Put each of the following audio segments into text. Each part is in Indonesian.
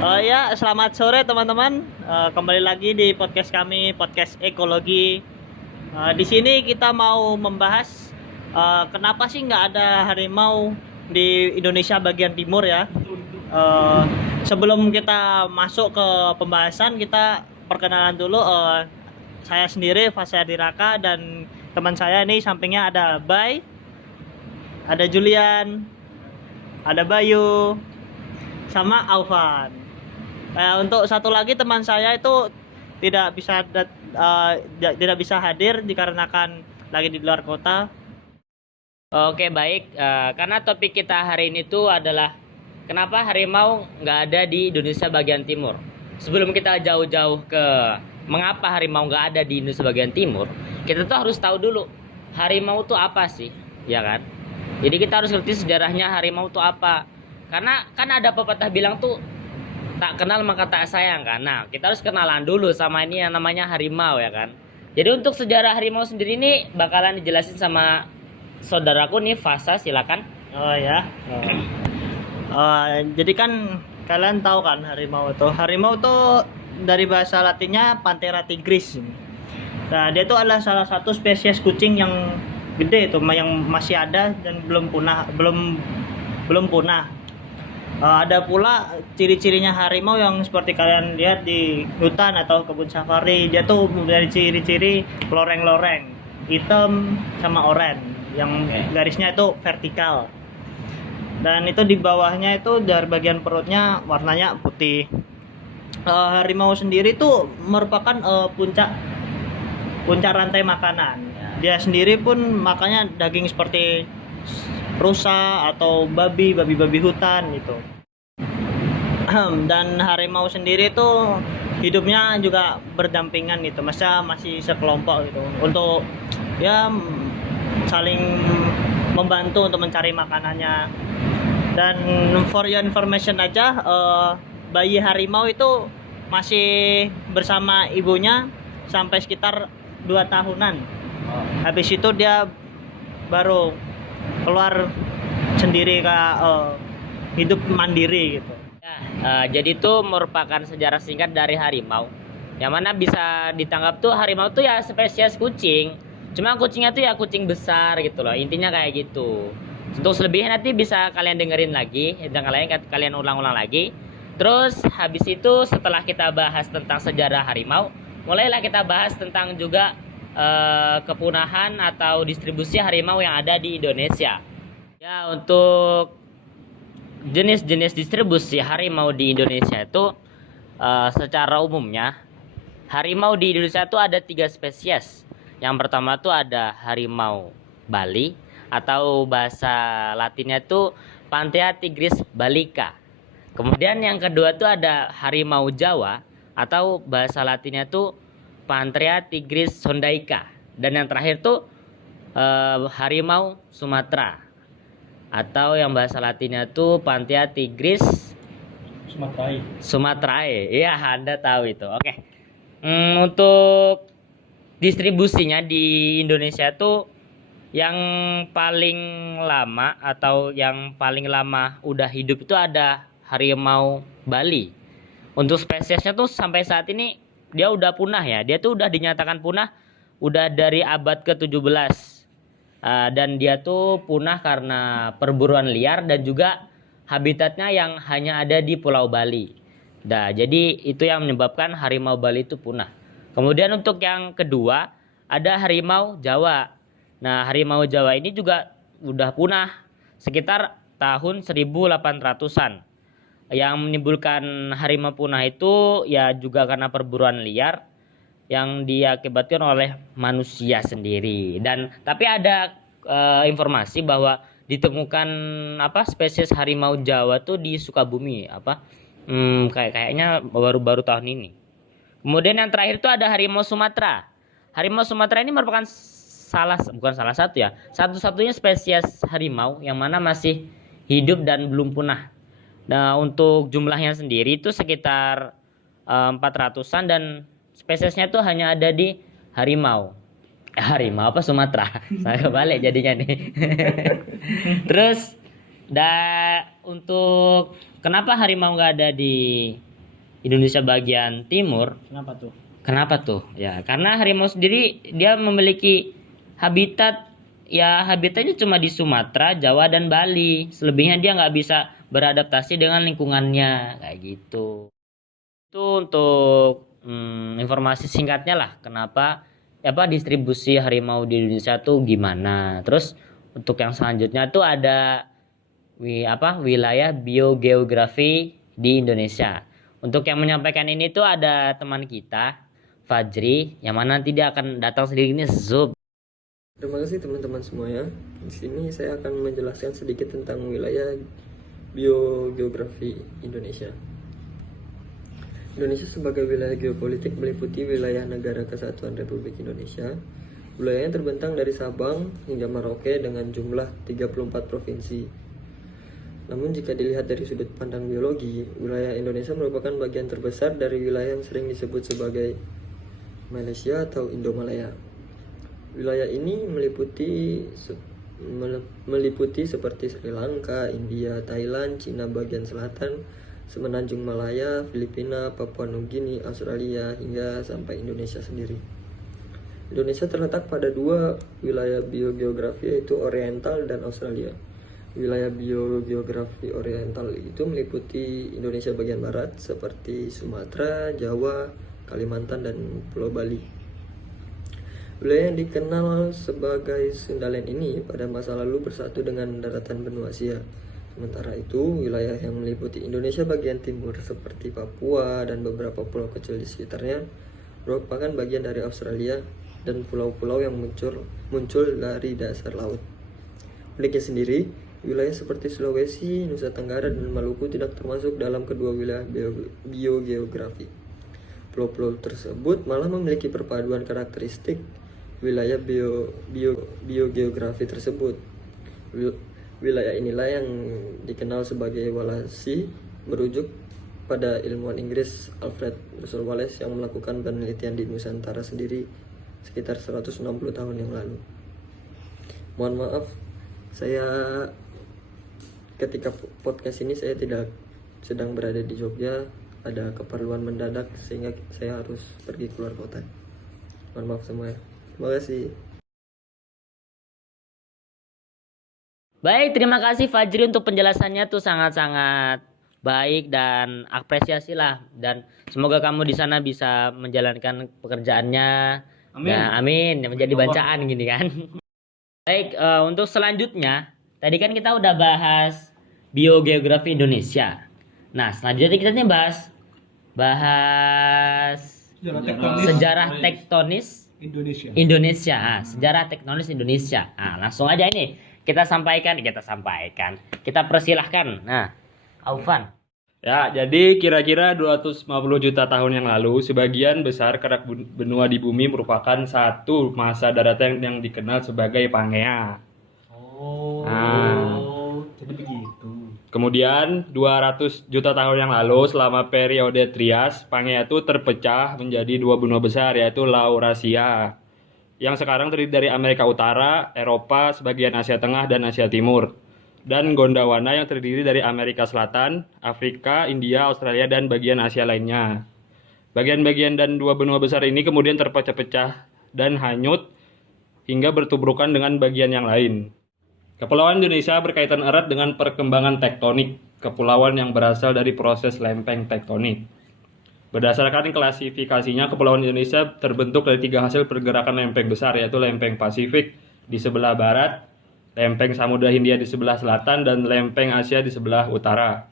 Ya, selamat sore teman-teman. Kembali lagi di podcast kami, podcast ekologi. Di sini kita mau membahas kenapa sih nggak ada harimau di Indonesia bagian timur ya. Eh, Sebelum kita masuk ke pembahasan, kita perkenalan dulu. Saya sendiri Fasya Diraka dan teman saya ini sampingnya ada Bay, ada Julian, ada Bayu, sama Alvan. Untuk satu lagi teman saya itu tidak bisa hadir dikarenakan lagi di luar kota. Oke, baik. Karena topik kita hari ini tuh adalah kenapa harimau nggak ada di Indonesia bagian timur. Sebelum kita jauh-jauh ke mengapa harimau nggak ada di Indonesia bagian timur, kita tuh harus tahu dulu harimau tuh apa sih, ya kan? Jadi kita harus ngerti sejarahnya harimau tuh apa. Karena kan ada pepatah bilang tuh tak kenal maka tak sayang kan. Nah, kita harus kenalan dulu sama ini yang namanya harimau ya kan. Jadi untuk sejarah harimau sendiri ini bakalan dijelasin sama saudaraku nih, Fasa, silakan. Oh ya. Jadi kan kalian tahu kan harimau itu. Harimau itu dari bahasa Latinnya Panthera tigris. Nah, dia itu adalah salah satu spesies kucing yang gede itu, yang masih ada dan belum punah. Ada pula ciri-cirinya harimau yang seperti kalian lihat di hutan atau kebun safari. Dia tuh dari ciri-ciri loreng-loreng, hitam sama oranye, yang garisnya itu vertikal. Dan itu di bawahnya itu dari bagian perutnya warnanya putih. Harimau sendiri tuh merupakan puncak rantai makanan. Dia sendiri pun makannya daging seperti rusa atau babi hutan gitu. Dan harimau sendiri tuh hidupnya juga berdampingan gitu, masih sekelompok gitu untuk ya saling membantu untuk mencari makanannya. Dan for your information aja, bayi harimau itu masih bersama ibunya sampai sekitar 2 tahunan. Habis itu dia baru keluar sendiri ke hidup mandiri gitu. Jadi itu merupakan sejarah singkat dari harimau. Yang mana bisa ditangkap tuh harimau tuh ya spesies kucing. Cuma kucingnya tuh ya kucing besar gitu loh. Intinya kayak gitu. Untuk selebihnya nanti bisa kalian dengerin lagi, dan kalian ulang-ulang lagi. Terus habis itu setelah kita bahas tentang sejarah harimau, mulailah kita bahas tentang juga kepunahan atau distribusi harimau yang ada di Indonesia. Ya, untuk jenis-jenis distribusi harimau di Indonesia itu secara umumnya harimau di Indonesia itu ada 3 spesies. Yang pertama tuh ada harimau Bali atau bahasa Latinnya itu Panthera tigris balica. Kemudian yang kedua tuh ada harimau Jawa atau bahasa Latinnya tuh Panthera tigris sondaica. Dan yang terakhir tuh harimau Sumatera atau yang bahasa Latinnya tuh Panthera tigris sumatrae. Iya, Anda tahu itu. Oke. Untuk distribusinya di Indonesia tuh yang paling lama atau yang paling lama udah hidup itu ada harimau Bali. Untuk spesiesnya tuh sampai saat ini dia udah punah ya. Dia tuh udah dinyatakan punah udah dari abad ke-17. Dan dia tuh punah karena perburuan liar dan juga habitatnya yang hanya ada di Pulau Bali. Nah, jadi itu yang menyebabkan harimau Bali itu punah. Kemudian untuk yang kedua ada harimau Jawa. Nah, harimau Jawa ini juga udah punah sekitar tahun 1800-an. Yang menimbulkan harimau punah itu ya juga karena perburuan liar yang diakibatkan oleh manusia sendiri. Dan tapi ada informasi bahwa ditemukan spesies harimau Jawa tuh di Sukabumi kayaknya baru-baru tahun ini. Kemudian yang terakhir itu ada harimau Sumatera. Harimau Sumatera ini merupakan bukan salah satu ya, satu-satunya spesies harimau yang mana masih hidup dan belum punah. Nah, untuk jumlahnya sendiri itu sekitar 400-an dan spesiesnya itu hanya ada di harimau Sumatera. Saya kebalik jadinya nih. Terus untuk kenapa harimau nggak ada di Indonesia bagian timur. Kenapa tuh? Kenapa tuh? Ya, karena harimau sendiri dia memiliki habitat, ya habitatnya cuma di Sumatera, Jawa dan Bali. Selebihnya dia nggak bisa beradaptasi dengan lingkungannya kayak gitu. Itu untuk informasi singkatnya lah kenapa distribusi harimau di Indonesia tuh gimana. Terus untuk yang selanjutnya tuh ada wilayah biogeografi di Indonesia. Untuk yang menyampaikan ini tuh ada teman kita Fajri yang mana nanti dia akan datang sendiri ini Zub. Terima kasih teman-teman semuanya. Di sini saya akan menjelaskan sedikit tentang wilayah biogeografi Indonesia. Indonesia sebagai wilayah geopolitik meliputi wilayah Negara Kesatuan Republik Indonesia. Wilayahnya terbentang dari Sabang hingga Merauke dengan jumlah 34 provinsi. Namun jika dilihat dari sudut pandang biologi, wilayah Indonesia merupakan bagian terbesar dari wilayah yang sering disebut sebagai Malaysia atau Indomalaya. Wilayah ini meliputi seperti Sri Lanka, India, Thailand, Cina bagian selatan, Semenanjung Malaya, Filipina, Papua Nugini, Australia, hingga sampai Indonesia sendiri. Indonesia terletak pada dua wilayah biogeografi yaitu Oriental dan Australia. Wilayah biogeografi Oriental itu meliputi Indonesia bagian barat seperti Sumatera, Jawa, Kalimantan, dan Pulau Bali. Wilayah yang dikenal sebagai Sundalen ini pada masa lalu bersatu dengan daratan benua Asia. Sementara itu, wilayah yang meliputi Indonesia bagian timur seperti Papua dan beberapa pulau kecil di sekitarnya merupakan bagian dari Australia dan pulau-pulau yang muncul dari dasar laut. Uniknya sendiri, wilayah seperti Sulawesi, Nusa Tenggara, dan Maluku tidak termasuk dalam kedua wilayah biogeografi. Pulau-pulau tersebut malah memiliki perpaduan karakteristik wilayah biogeografi tersebut. Wilayah inilah yang dikenal sebagai Walasi, merujuk pada ilmuwan Inggris Alfred Russel Wallace yang melakukan penelitian di Nusantara sendiri sekitar 160 tahun yang lalu. Mohon maaf, saya ketika podcast ini saya tidak sedang berada di Jogja, ada keperluan mendadak sehingga saya harus pergi keluar kota. Mohon maaf semuanya. Terima kasih. Baik, terima kasih Fajri untuk penjelasannya tuh sangat-sangat baik dan apresiasi lah, dan semoga kamu di sana bisa menjalankan pekerjaannya. Amin. Ya, amin. Menjadi bacaan gini kan. Baik, untuk selanjutnya tadi kan kita udah bahas biogeografi Indonesia. Nah, selanjutnya kita nih bahas sejarah tektonis Indonesia. Sejarah tektonis Indonesia. Nah, langsung aja ini kita persilahkan. Nah, Aufan. Ya, jadi kira-kira 250 juta tahun yang lalu, sebagian besar kerak benua di bumi merupakan satu masa daratan yang dikenal sebagai Pangea. Jadi begitu. Kemudian 200 juta tahun yang lalu, selama periode Trias, Pangea itu terpecah menjadi dua benua besar, yaitu Laurasia, yang sekarang terdiri dari Amerika Utara, Eropa, sebagian Asia Tengah, dan Asia Timur, dan Gondwana yang terdiri dari Amerika Selatan, Afrika, India, Australia, dan bagian Asia lainnya. Bagian-bagian dan dua benua besar ini kemudian terpecah-pecah dan hanyut hingga bertubrukan dengan bagian yang lain. Kepulauan Indonesia berkaitan erat dengan perkembangan tektonik kepulauan yang berasal dari proses lempeng tektonik. Berdasarkan klasifikasinya, Kepulauan Indonesia terbentuk dari tiga hasil pergerakan lempeng besar, yaitu lempeng Pasifik di sebelah barat, lempeng Samudra Hindia di sebelah selatan, dan lempeng Asia di sebelah utara.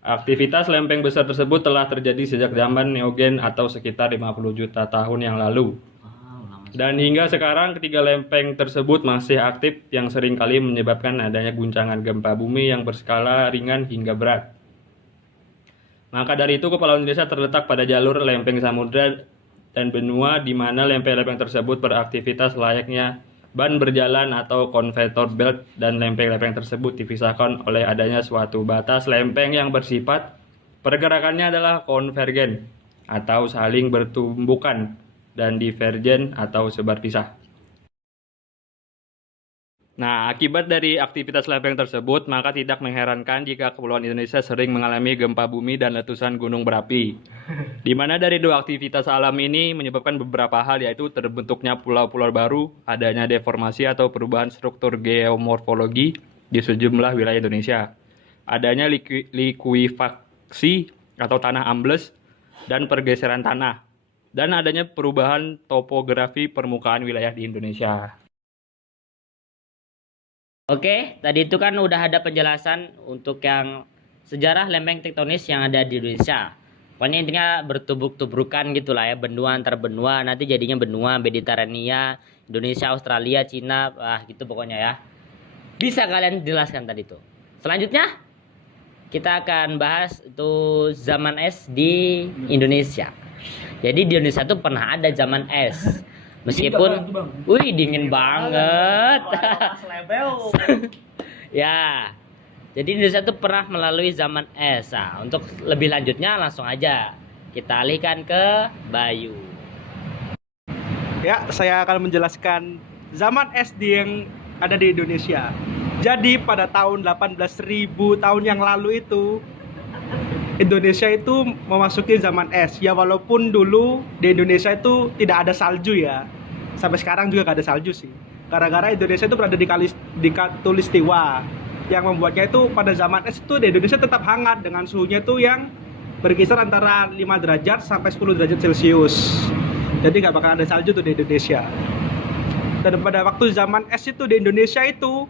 Aktivitas lempeng besar tersebut telah terjadi sejak zaman Neogen atau sekitar 50 juta tahun yang lalu. Dan hingga sekarang ketiga lempeng tersebut masih aktif, yang seringkali menyebabkan adanya guncangan gempa bumi yang berskala ringan hingga berat. Maka dari itu, Kepulauan Indonesia terletak pada jalur lempeng samudra dan benua, di mana lempeng-lempeng tersebut beraktivitas layaknya ban berjalan atau conveyor belt, dan lempeng-lempeng tersebut dipisahkan oleh adanya suatu batas lempeng yang bersifat pergerakannya adalah konvergen atau saling bertumbukan, dan divergen atau sebar pisah. Nah, akibat dari aktivitas lempeng tersebut, maka tidak mengherankan jika kepulauan Indonesia sering mengalami gempa bumi dan letusan gunung berapi. Di mana dari dua aktivitas alam ini menyebabkan beberapa hal, yaitu terbentuknya pulau-pulau baru, adanya deformasi atau perubahan struktur geomorfologi di sejumlah wilayah Indonesia, adanya likuifaksi atau tanah ambles dan pergeseran tanah, dan adanya perubahan topografi permukaan wilayah di Indonesia. Oke, tadi itu kan udah ada penjelasan untuk yang sejarah lempeng tektonis yang ada di Indonesia. Pokoknya intinya bertubruk-tubrukan gitulah ya, benua antar benua, nanti jadinya benua Mediterania, Indonesia, Australia, Cina, gitu pokoknya ya. Bisa kalian jelaskan tadi itu. Selanjutnya kita akan bahas itu zaman es di Indonesia. Jadi di Indonesia tuh pernah ada zaman es. Meskipun, wih dingin banget. Ya, jadi Indonesia tuh pernah melalui zaman es. Nah, untuk lebih lanjutnya langsung aja kita alihkan ke Bayu. Ya, saya akan menjelaskan zaman es yang ada di Indonesia. Jadi pada tahun 18.000 tahun yang lalu itu Indonesia itu memasuki zaman es. Ya walaupun dulu di Indonesia itu tidak ada salju ya. Sampai sekarang juga gak ada salju sih. Gara-gara Indonesia itu berada di Khatulistiwa. Yang membuatnya itu pada zaman es itu di Indonesia tetap hangat dengan suhunya itu yang berkisar antara 5 derajat sampai 10 derajat Celcius. Jadi gak bakal ada salju tuh di Indonesia. Dan pada waktu zaman es itu di Indonesia itu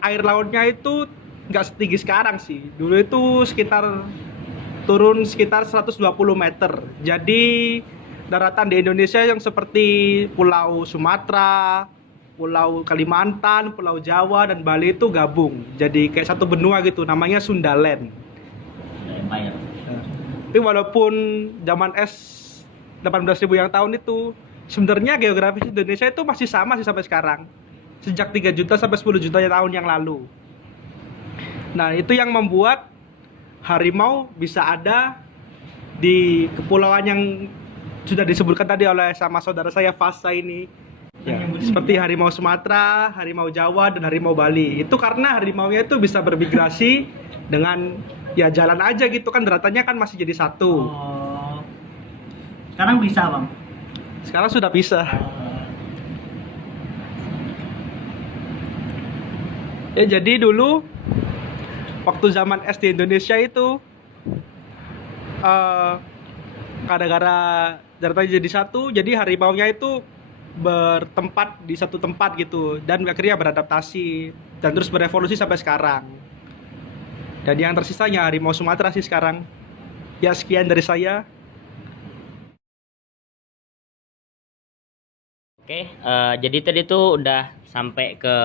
air lautnya itu nggak setinggi sekarang sih. Dulu itu turun sekitar 120 meter. Jadi daratan di Indonesia yang seperti Pulau Sumatera, Pulau Kalimantan, Pulau Jawa, dan Bali itu gabung. Jadi kayak satu benua gitu, namanya Sundaland. Tapi walaupun zaman es 18.000 yang tahun itu, sebenarnya geografis Indonesia itu masih sama sih sampai sekarang. Sejak 3 juta sampai 10 juta tahun yang lalu. Nah, itu yang membuat harimau bisa ada di kepulauan yang sudah disebutkan tadi oleh sama saudara saya Fasa ini. Ya, seperti harimau Sumatera, harimau Jawa, dan harimau Bali. Itu karena harimaunya itu bisa bermigrasi dengan ya jalan aja gitu kan, daratannya kan masih jadi satu. Oh. Sekarang bisa, Bang? Sekarang sudah bisa. Ya jadi dulu waktu zaman es di Indonesia itu gara-gara daratannya jadi satu, jadi harimaunya itu bertempat di satu tempat gitu, dan akhirnya beradaptasi dan terus berevolusi sampai sekarang. Dan yang tersisanya harimau Sumatera sih sekarang. Ya sekian dari saya. Oke, jadi tadi tuh udah sampai ke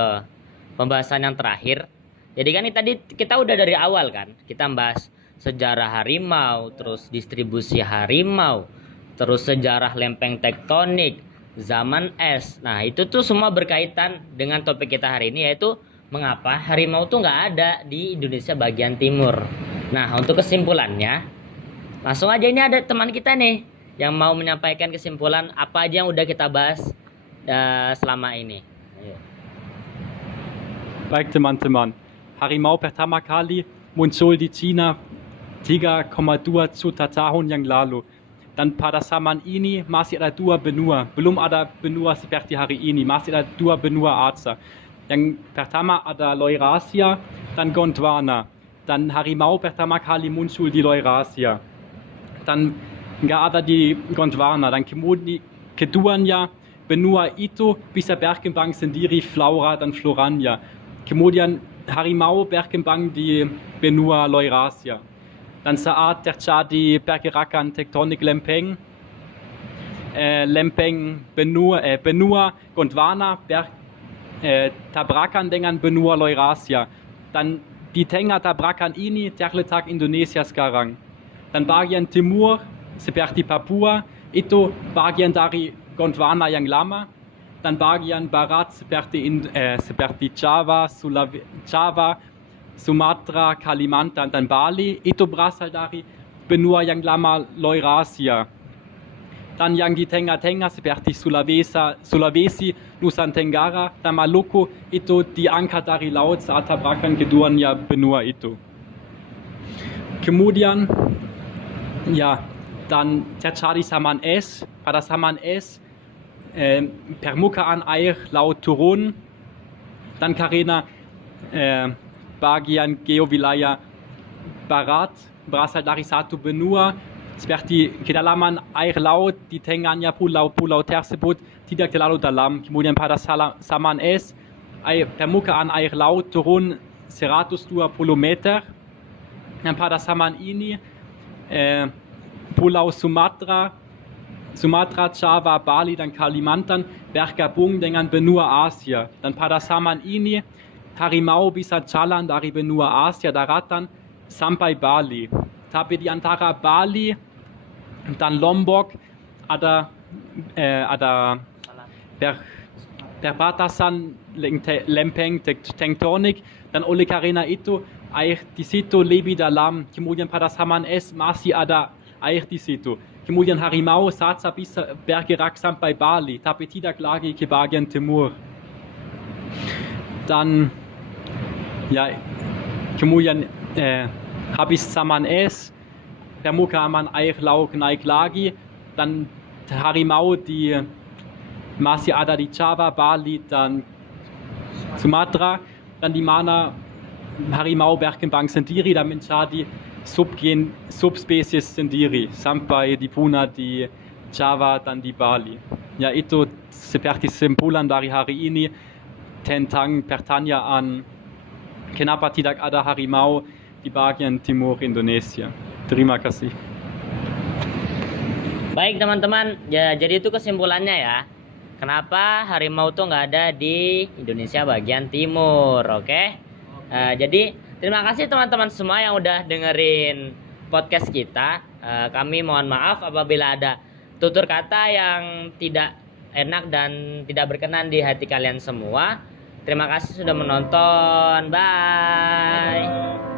pembahasan yang terakhir. Jadi kan ini tadi kita udah dari awal kan, kita bahas sejarah harimau, terus distribusi harimau, terus sejarah lempeng tektonik, zaman es. Nah itu tuh semua berkaitan dengan topik kita hari ini, yaitu mengapa harimau tuh nggak ada di Indonesia bagian timur. Nah untuk kesimpulannya, langsung aja ini ada teman kita nih yang mau menyampaikan kesimpulan apa aja yang udah kita bahas selama ini. Ayo. Baik teman-teman, harimau pertama kali muncul di Cina 3,2 juta tahun yang lalu. Dan pada zaman ini masih ada dua benua, belum ada benua seperti hari ini, masih ada dua benua Aceh. Yang pertama ada Laurasia dan Gondwana. Dan harimau pertama kali muncul di Laurasia. Dan nggak ada di Gondwana. Dan keduanya benua itu bisa berkembang sendiri flora dan floranya. Kemudian harimau berkembang di benua Laurasia. Dan saat terjadi pergerakan tektonik lempeng benua Gondwana tabrakan dengan benua Laurasia. Dan di tengah tabrakan ini terletak Indonesia sekarang. Dan bagian timur seperti Papua itu bagian dari Gondwana yang lama. Dan bagian barat seperti Java, Sumatera, Kalimantan, dan Bali itu berasal dari benua yang lama Laurasia. Dan yang di tengah-tengah seperti Sulawesi, Nusa Tenggara, dan Maluku itu diangkat dari laut saat tabrakan keduanya benua itu. Kemudian, ya, dan terjadi zaman es. Pada zaman es, permukaan air laut turun, dan karena bagian geowilayah barat berasal dari satu benua, seperti kedalaman air laut di tengahnya pulau-pulau tersebut tidak terlalu dalam. Kemudian pada zaman es, permukaan air laut turun 120 meter. Dan pada zaman ini, Pulau Sumatera, Java, Bali, dan Kalimantan bergabung dengan benua Asia. Dan pada zaman ini, harimau bisa jalan dari benua Asia daratan sampai Bali. Tapi di antara Bali dan Lombok ada perbatasan lempeng tektonik, dan oleh karena itu air di situ lebih dalam. Kemudian pada zaman es masih ada air di situ. Kemudian harimau saja bisa bergerak sampai Bali, tapi tidak lagi ke bagian timur. Dan ya, kemudian habis zaman es, permukaan air laut naik lagi, dan harimau masih ada di Java, Bali, dan Sumatera, dan di mana harimau berkembang sendiri dan menjadi subspesies sendiri sampai dipunah di Java dan di Bali. Ya, itu seperti kesimpulan dari hari ini tentang pertanyaan kenapa tidak ada harimau di bagian timur Indonesia. Terima kasih. Baik teman-teman, ya jadi itu kesimpulannya ya. Kenapa harimau tuh nggak ada di Indonesia bagian timur, oke? Jadi terima kasih teman-teman semua yang udah dengerin podcast kita. Kami mohon maaf apabila ada tutur kata yang tidak enak dan tidak berkenan di hati kalian semua. Terima kasih sudah menonton. Bye.